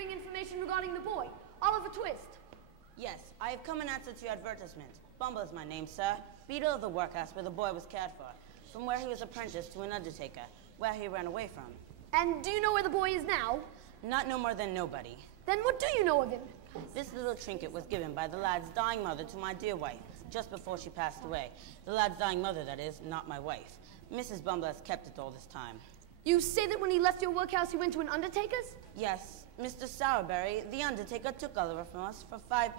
bring information regarding the boy, Oliver Twist. Yes, I have come in answer to your advertisement. Bumble is my name, sir. Beadle of the workhouse where the boy was cared for. From where he was apprenticed to an undertaker, where he ran away from. And do you know where the boy is now? Not no more than nobody. Then what do you know of him? This little trinket was given by the lad's dying mother to my dear wife, just before she passed away. The lad's dying mother, that is, not my wife. Mrs. Bumble has kept it all this time. You say that when he left your workhouse, he went to an undertaker's? Yes, Mr. Sourberry, the undertaker, took Oliver from us for £5.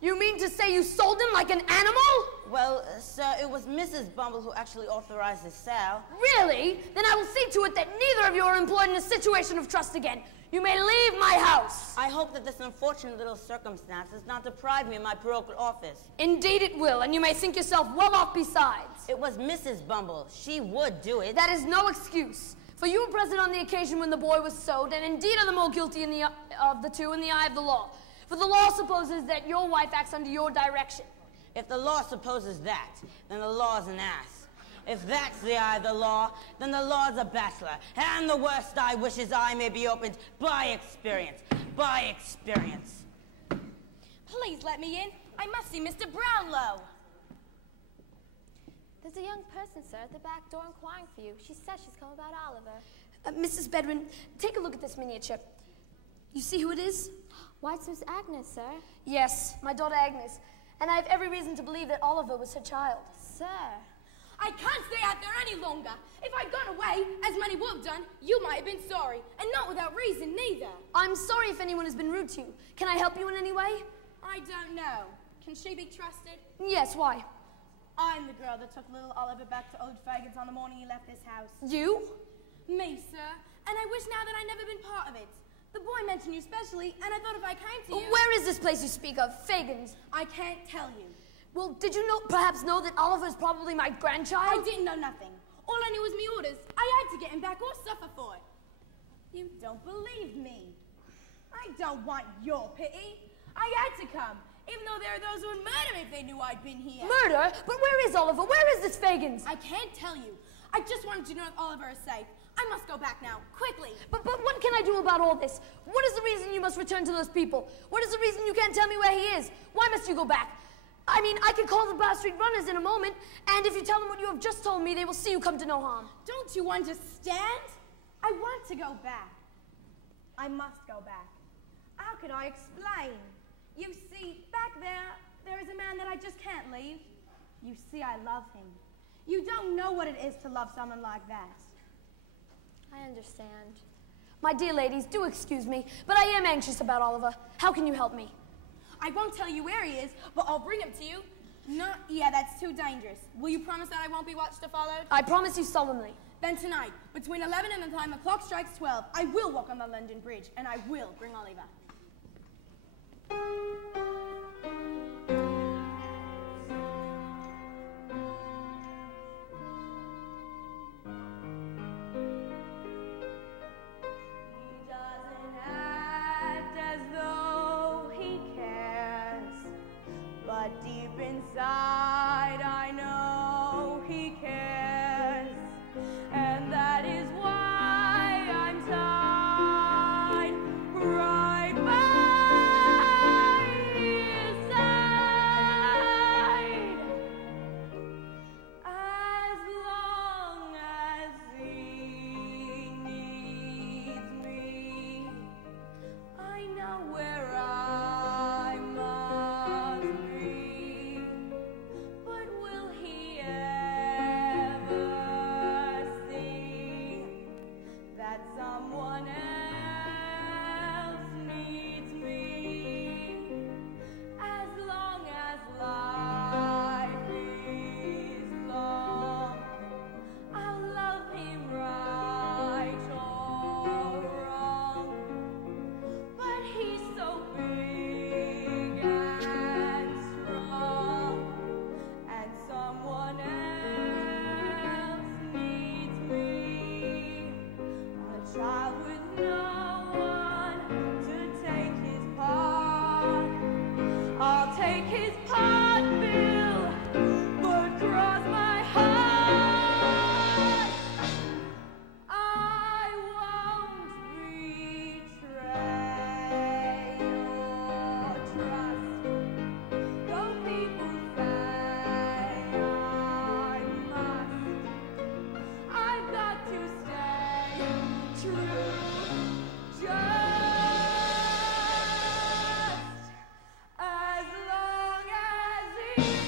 You mean to say you sold him like an animal? Well, sir, it was Mrs. Bumble who actually authorized his sale. Really? Then I will see to it that neither of you are employed in a situation of trust again. You may leave my house. I hope that this unfortunate little circumstance does not deprive me of my parochial office. Indeed it will, and you may think yourself well off besides. It was Mrs. Bumble. She would do it. That is no excuse. For you were present on the occasion when the boy was sewed, and indeed are the more guilty of the two in the eye of the law. For the law supposes that your wife acts under your direction. If the law supposes that, then the law is an ass. If that's the eye of the law, then the law is a bachelor. And the worst eye wishes eye may be opened by experience. By experience. Please let me in. I must see Mr. Brownlow. There's a young person, sir, at the back door inquiring for you. She says she's come about Oliver. Mrs. Bedouin, take a look at this miniature. You see who it is? Why, it's Miss Agnes, sir. Yes, my daughter Agnes. And I have every reason to believe that Oliver was her child. Sir. I can't stay out there any longer. If I'd gone away, as many would have done, you might have been sorry. And not without reason, neither. I'm sorry if anyone has been rude to you. Can I help you in any way? I don't know. Can she be trusted? Yes, why? I'm the girl that took little Oliver back to Old Faggots on the morning he left this house. You? Me, sir. And I wish now that I'd never been part of it. The boy mentioned you specially, and I thought if I came to you... Where is this place you speak of? Fagans? I can't tell you. Well, did you perhaps know that Oliver's probably my grandchild? I didn't know nothing. All I knew was me orders. I had to get him back or suffer for it. You don't believe me. I don't want your pity. I had to come, even though there are those who would murder me if they knew I'd been here. Murder? But where is Oliver? Where is this Fagans? I can't tell you. I just wanted to know if Oliver is safe. I must go back now, quickly. But what can I do about all this? What is the reason you must return to those people? What is the reason you can't tell me where he is? Why must you go back? I mean, I can call the Bar Street Runners in a moment, and if you tell them what you have just told me, they will see you come to no harm. Don't you understand? I want to go back. I must go back. How could I explain? You see, back there is a man that I just can't leave. You see, I love him. You don't know what it is to love someone like that. I understand. My dear ladies, do excuse me, but I am anxious about Oliver. How can you help me? I won't tell you where he is, but I'll bring him to you. Yeah, that's too dangerous. Will you promise that I won't be watched or followed? I promise you solemnly. Then tonight, between 11 and the time the clock strikes 12, I will walk on the London Bridge, and I will bring Oliver. Deep inside, I know he cares, and that is why I'm tied right by his side. As long as he needs me, I know where I must be. But will he ever see that someone else needs me? As long as life is long, I'll love him right or wrong. But he's so big and strong, and someone else needs me. A child with no one to take his part. I'll take his part, Bill, but cross my heart. I won't betray me.